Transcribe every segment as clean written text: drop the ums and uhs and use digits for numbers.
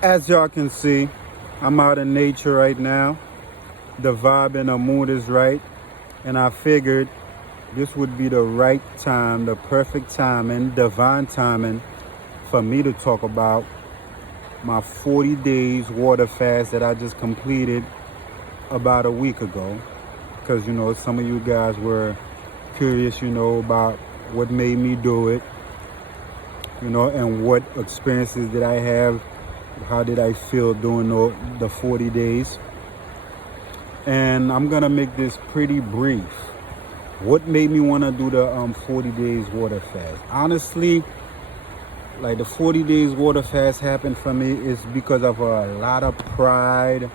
As y'all can see, I'm out in nature right now. The vibe and the mood is right. And I figured this would be the right time, the perfect timing, divine timing for me to talk about my 40 days water fast that I just completed about a week ago. Because, some of you guys were curious, about what made me do it, and what experiences did I have. How did I feel doing the 40 days? And I'm going to make this pretty brief. What made me want to do the 40 days water fast? Honestly, like the 40 days water fast happened for me is because of a lot of pride,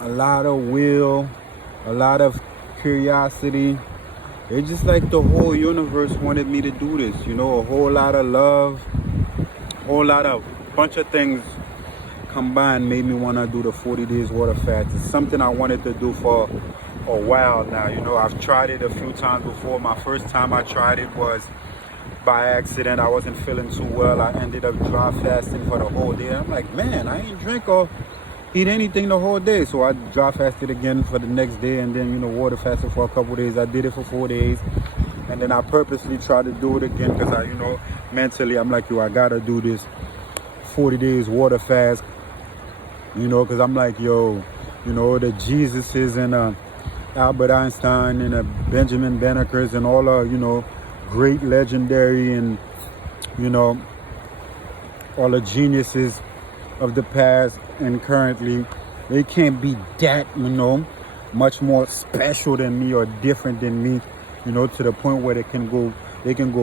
a lot of will, a lot of curiosity. It's just like the whole universe wanted me to do this, a whole lot of love, whole lot of bunch of things combined made me want to do the 40 days water fast. It's something I wanted to do for a while now. I've tried it a few times before. My first time I tried it was by accident. I wasn't feeling too well. I ended up dry fasting for the whole day. I'm like, man, I ain't drink or eat anything the whole day. So I dry fasted again for the next day, and then water fasted for a couple days. I did it for 4 days, and then I purposely tried to do it again because I mentally I'm like, I gotta do this 40 days water fast, because I'm like, the Jesuses and Albert Einstein and Benjamin Benneker's and all great legendary and all the geniuses of the past and currently, they can't be that much more special than me or different than me, to the point where they can go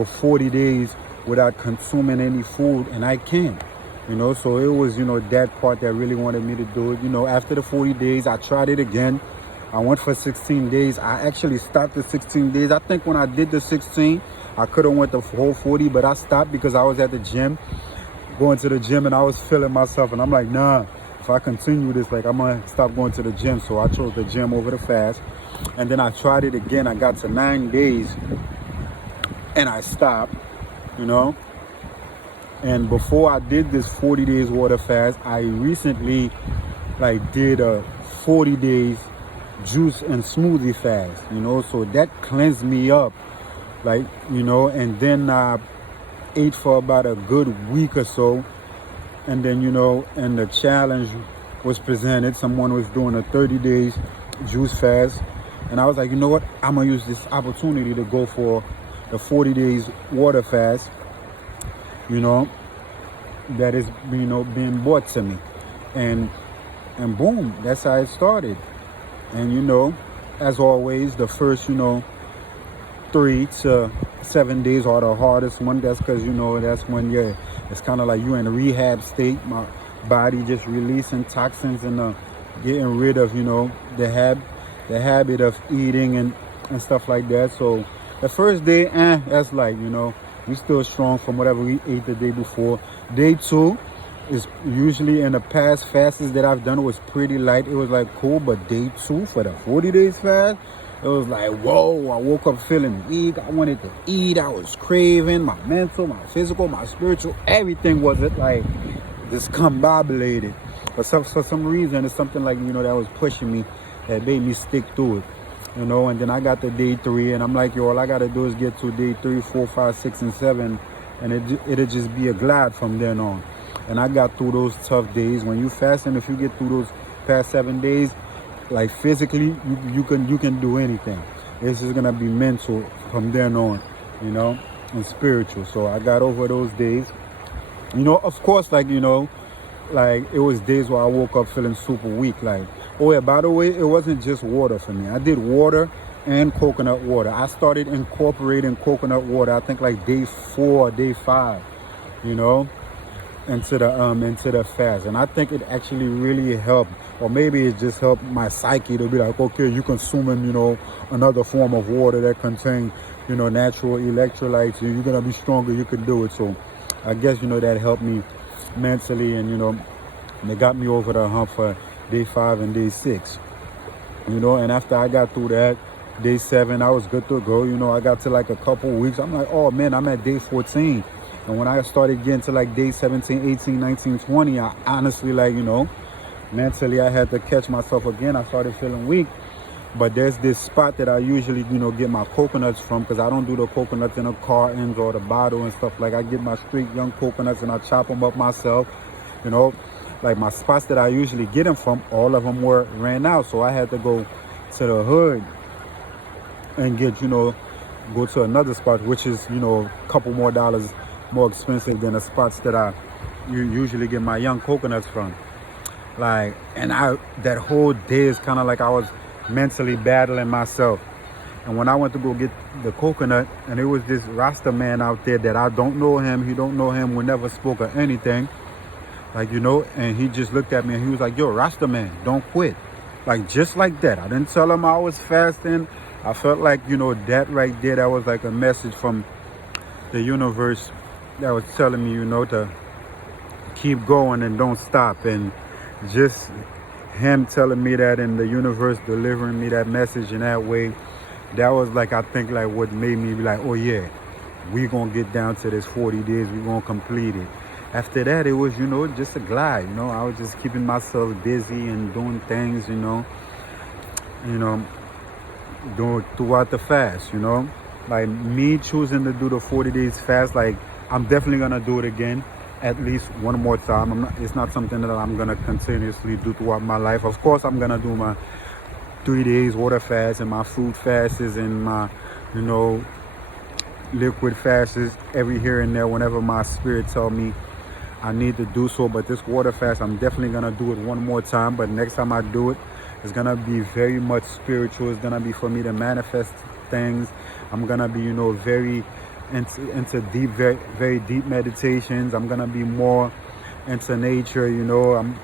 40 days without consuming any food, and I can't. So it was, that part that really wanted me to do it. After the 40 days, I tried it again. I went for 16 days. I actually stopped the 16 days. I think when I did the 16, I could have went the whole 40, but I stopped because I was at the gym, going to the gym, and I was feeling myself. And I'm like, nah, if I continue this, I'm going to stop going to the gym. So I chose the gym over the fast. And then I tried it again. I got to 9 days, and I stopped, And before I did this 40 days water fast, I recently did a 40 days juice and smoothie fast, so that cleansed me up, and then I ate for about a good week or so, and then, and the challenge was presented. Someone was doing a 30 days juice fast, and I was like, what, I'm gonna use this opportunity to go for the 40 days water fast, that is, being brought to me. And boom, that's how it started. And, as always, the first, 3 to 7 days are the hardest one. That's because, that's when it's kind of like you're in a rehab state. My body just releasing toxins and getting rid of, the habit of eating and stuff like that. So the first day, that's we still strong from whatever we ate the day before. Day 2 is usually, in the past fasts that I've done, it was pretty light. It was cool, but day 2 for the 40 days fast, it was whoa, I woke up feeling weak. I wanted to eat. I was craving. My mental, my physical, my spiritual, everything was discombobulated. But for some reason, it's something that was pushing me, that made me stick through it. And then I got to day 3, and I'm like, all I got to do is get to day 3, 4, 5, 6, and 7, and it'll just be a glide from then on. And I got through those tough days. When you fasting, if you get through those past 7 days, physically, you can do anything. It's just gonna be mental from then on, and spiritual. So I got over those days. Of course, it was days where I woke up feeling super weak. Oh yeah, by the way, it wasn't just water for me. I did water and coconut water. I started incorporating coconut water, I think day 4 or day 5, into the fast. And I think it actually really helped, or maybe it just helped my psyche to be okay, you consuming, another form of water that contains, natural electrolytes, and you're gonna be stronger, you can do it. So I guess, that helped me mentally, and it got me over the hump for day 5 and day 6. And after I got through that, day 7, I was good to go. I got to a couple weeks. I'm like, oh man, I'm at day 14. And when I started getting to like day 17, 18, 19, 20, I honestly, like, mentally I had to catch myself again. I started feeling weak. But there's this spot that I usually, get my coconuts from, because I don't do the coconuts in the cartons or the bottle and stuff. Like, I get my straight young coconuts and I chop them up myself, Like, my spots that I usually get them from, all of them ran out. So I had to go to the hood and go to another spot, which is, a couple more dollars more expensive than the spots that I usually get my young coconuts from. Like, and that whole day is kind of like I was mentally battling myself. And when I went to go get the coconut, and it was this Rasta man out there that I don't know him, he don't know him, we never spoke of anything, like, and he just looked at me and he was like, yo, Rasta man, don't quit. Like, just like that. I didn't tell him I was fasting. I felt like, that right there, that was like a message from the universe that was telling me, to keep going and don't stop. And just him telling me that, and the universe delivering me that message in that way, that was like, I think, like what made me be like, oh yeah, we gonna get down to this 40 days, we gonna complete it. After that, it was, just a glide. I was just keeping myself busy and doing things, doing throughout the fast, like me choosing to do the 40 days fast. Like, I'm definitely gonna do it again at least one more time. It's not something that I'm gonna continuously do throughout my life. Of course, I'm gonna do my 3 days water fast and my fruit fasts and my, liquid fasts every here and there whenever my spirit tell me I need to do so. But this water fast, I'm definitely gonna do it one more time. But next time I do it, it's gonna be very much spiritual. It's gonna be for me to manifest things. I'm gonna be, very into deep, very, very deep meditations. I'm gonna be more into nature. I'm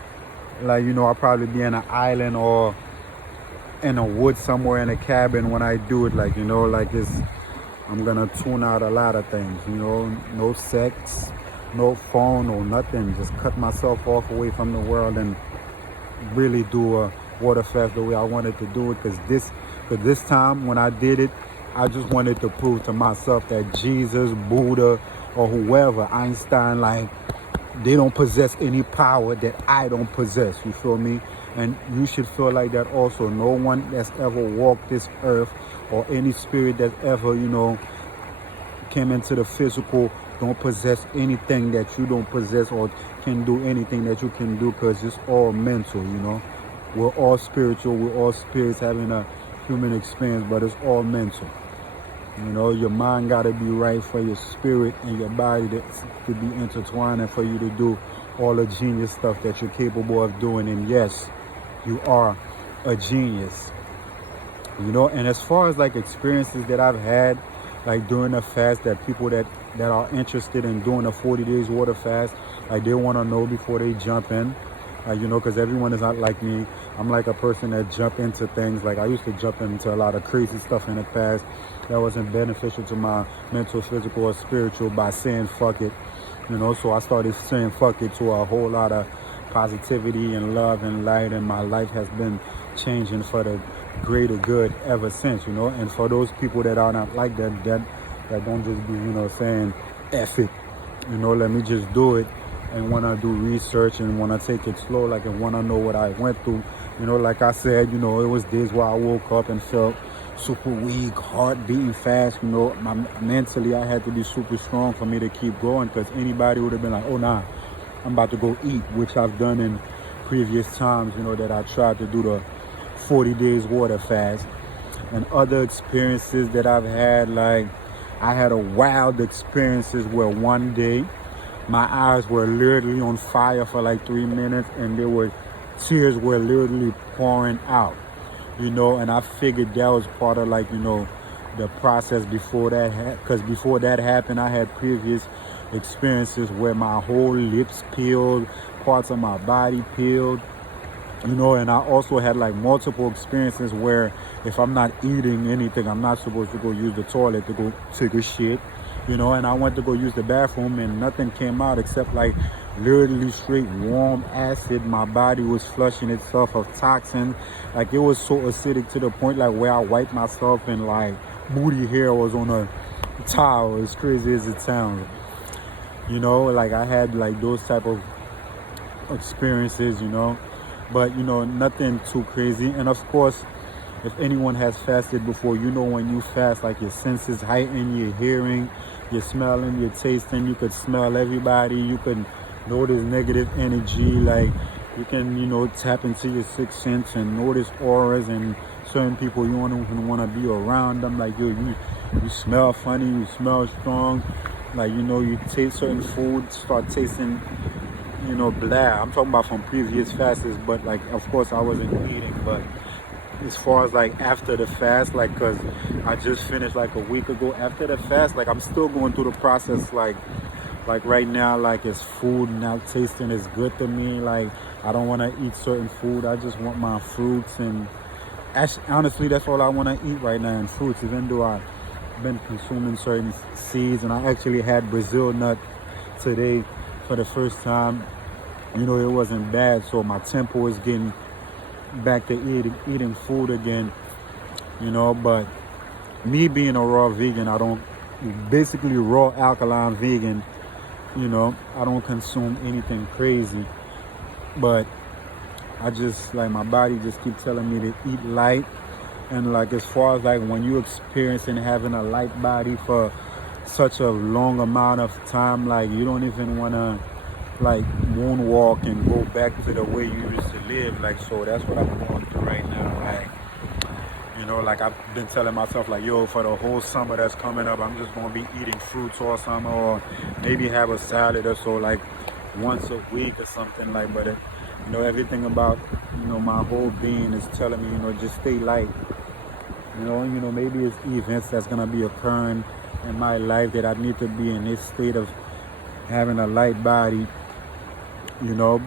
like, I'll probably be in an island or in a wood somewhere in a cabin when I do it. Like, I'm gonna tune out a lot of things. No sex, no phone or nothing. Just cut myself off away from the world and really do a water fast the way I wanted to do it. Because this time when I did it, I just wanted to prove to myself that Jesus, Buddha, or whoever, Einstein, like, they don't possess any power that I don't possess. You feel me? And you should feel like that also. No one that's ever walked this earth or any spirit that's ever, came into the physical don't possess anything that you don't possess, or can do anything that you can do, because it's all mental. We're all spiritual. We're all spirits having a human experience, but it's all mental. Your mind got to be right for your spirit and your body to be intertwined, and for you to do all the genius stuff that you're capable of doing. And yes, you are a genius. And as far as like experiences that I've had, like during a fast, that people that are interested in doing a 40 days water fast, like, they want to know before they jump in, because everyone is not like me. I'm like a person that jump into things. Like, I used to jump into a lot of crazy stuff in the past that wasn't beneficial to my mental, physical, or spiritual, by saying fuck it. So I started saying fuck it to a whole lot of positivity and love and light, and my life has been changing for the greater good ever since. And for those people that are not like that don't just be saying F it, let me just do it, and want to do research and want to take it slow, like, and want to know what I went through. Like I said, it was days where I woke up and felt super weak, heart beating fast. Mentally I had to be super strong for me to keep going, because anybody would have been like, oh nah, I'm about to go eat, which I've done in previous times, that I tried to do the 40 days water fast. And other experiences that I've had, like, I had a wild experiences where one day my eyes were literally on fire for like 3 minutes, and tears were literally pouring out, and I figured that was part of, like, the process before that, because before that happened, I had previous experiences where my whole lips peeled, parts of my body peeled, and I also had like multiple experiences where if I'm not eating anything, I'm not supposed to go use the toilet to go take a shit, and I went to go use the bathroom and nothing came out except like literally straight warm acid. My body was flushing itself of toxins. Like, it was so acidic to the point like where I wiped myself and like booty hair was on a towel, as crazy as it sounds. You know, like I had like those type of experiences, you know, but you know, nothing too crazy. And of course, if anyone has fasted before, you know, when you fast, like your senses heighten, your hearing, your smelling, your tasting. You could smell everybody. You could notice negative energy. Like you can, you know, tap into your sixth sense and notice auras and certain people you don't even want to be around them. Like you smell funny, you smell strong. Like you know, you taste certain food, start tasting, you know, blah. I'm talking about from previous fasts, but like of course I wasn't eating, but as far as like after the fast, like because I just finished like a week ago. After the fast, like I'm still going through the process. Like right now, like it's food now tasting is good to me. Like I don't want to eat certain food. I just want my fruits, and actually, honestly, that's all I want to eat right now, and fruits. Even though I've been consuming certain seeds, and I actually had Brazil nut today for the first time. You know, it wasn't bad, so my tempo is getting back to eating food again, you know. But me being a raw vegan, I don't, basically raw alkaline vegan, you know, I don't consume anything crazy, but I just like my body just keep telling me to eat light. And like as far as like when you experiencing having a light body for such a long amount of time, like you don't even want to like moonwalk and go back to the way you used to live. Like, so that's what I'm going through right now. Like, you know, like I've been telling myself like, yo, for the whole summer that's coming up, I'm just gonna be eating fruits all summer, or maybe have a salad or so, like once a week or something. Like, but it, you know, everything about, you know, my whole being is telling me, you know, just stay light. You know, maybe it's events that's gonna be occurring in my life that I need to be in this state of having a light body, you know.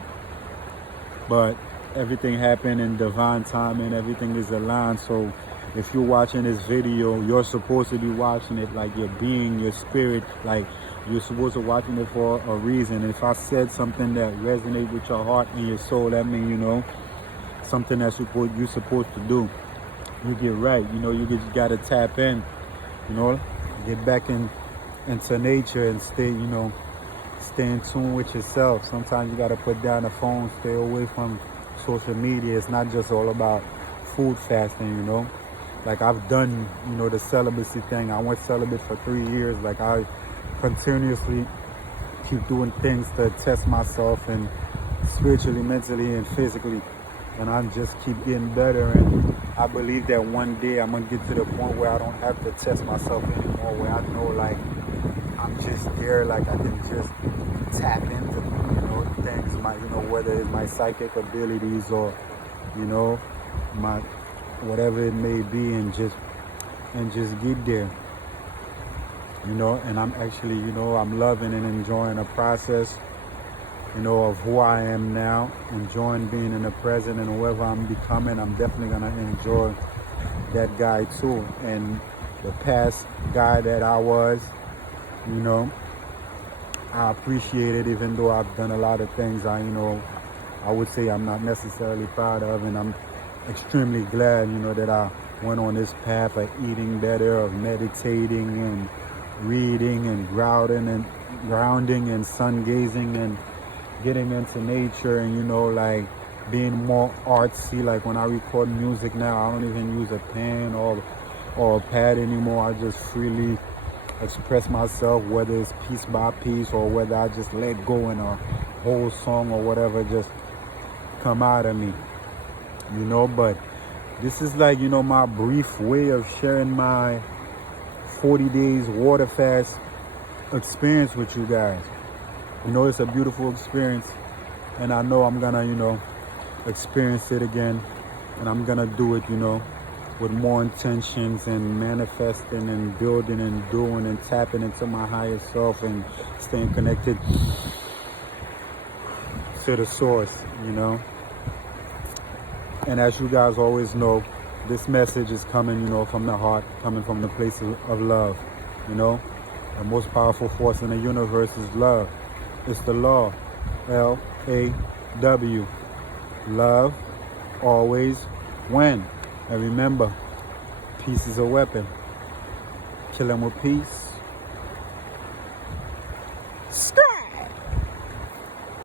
But everything happened in divine time and everything is aligned. So if you're watching this video, you're supposed to be watching it like your being, your spirit, like you're supposed to watching it for a reason. If I said something that resonates with your heart and your soul, that means, you know, something that's you're supposed to do. You get right, you know, you just gotta tap in, you know, get back into nature and stay, you know, stay in tune with yourself. Sometimes you got to put down the phone, stay away from social media. It's not just all about food fasting, you know. Like I've done, you know, the celibacy thing. I went celibate for 3 years. Like I continuously keep doing things to test myself, and spiritually, mentally, and physically. And I just keep getting better. And I believe that one day I'm going to get to the point where I don't have to test myself anymore, where I know like I'm just there, like I can just tap into, you know, things, my, you know, whether it's my psychic abilities or, you know, my whatever it may be, and just get there, you know. And I'm actually, you know, I'm loving and enjoying the process, you know, of who I am now, enjoying being in the present, and whoever I'm becoming, I'm definitely gonna enjoy that guy too. And the past guy that I was, you know, I appreciate it, even though I've done a lot of things I would say I'm not necessarily proud of. And I'm extremely glad, you know, that I went on this path of eating better, of meditating and reading and grounding and sun gazing and getting into nature, and, you know, like being more artsy. Like when I record music now, I don't even use a pen or a pad anymore. I just freely express myself, whether it's piece by piece or whether I just let go in a whole song or whatever just come out of me, you know. But this is like, you know, my brief way of sharing my 40 days water fast experience with you guys. You know, it's a beautiful experience, and I know I'm gonna, you know, experience it again, and I'm gonna do it, you know, with more intentions and manifesting and building and doing and tapping into my higher self and staying connected to the source, you know. And as you guys always know, this message is coming, you know, from the heart, coming from the place of love, you know. The most powerful force in the universe is love. It's the law, L-A-W. Love always wins. And remember, peace is a weapon. Kill them with peace.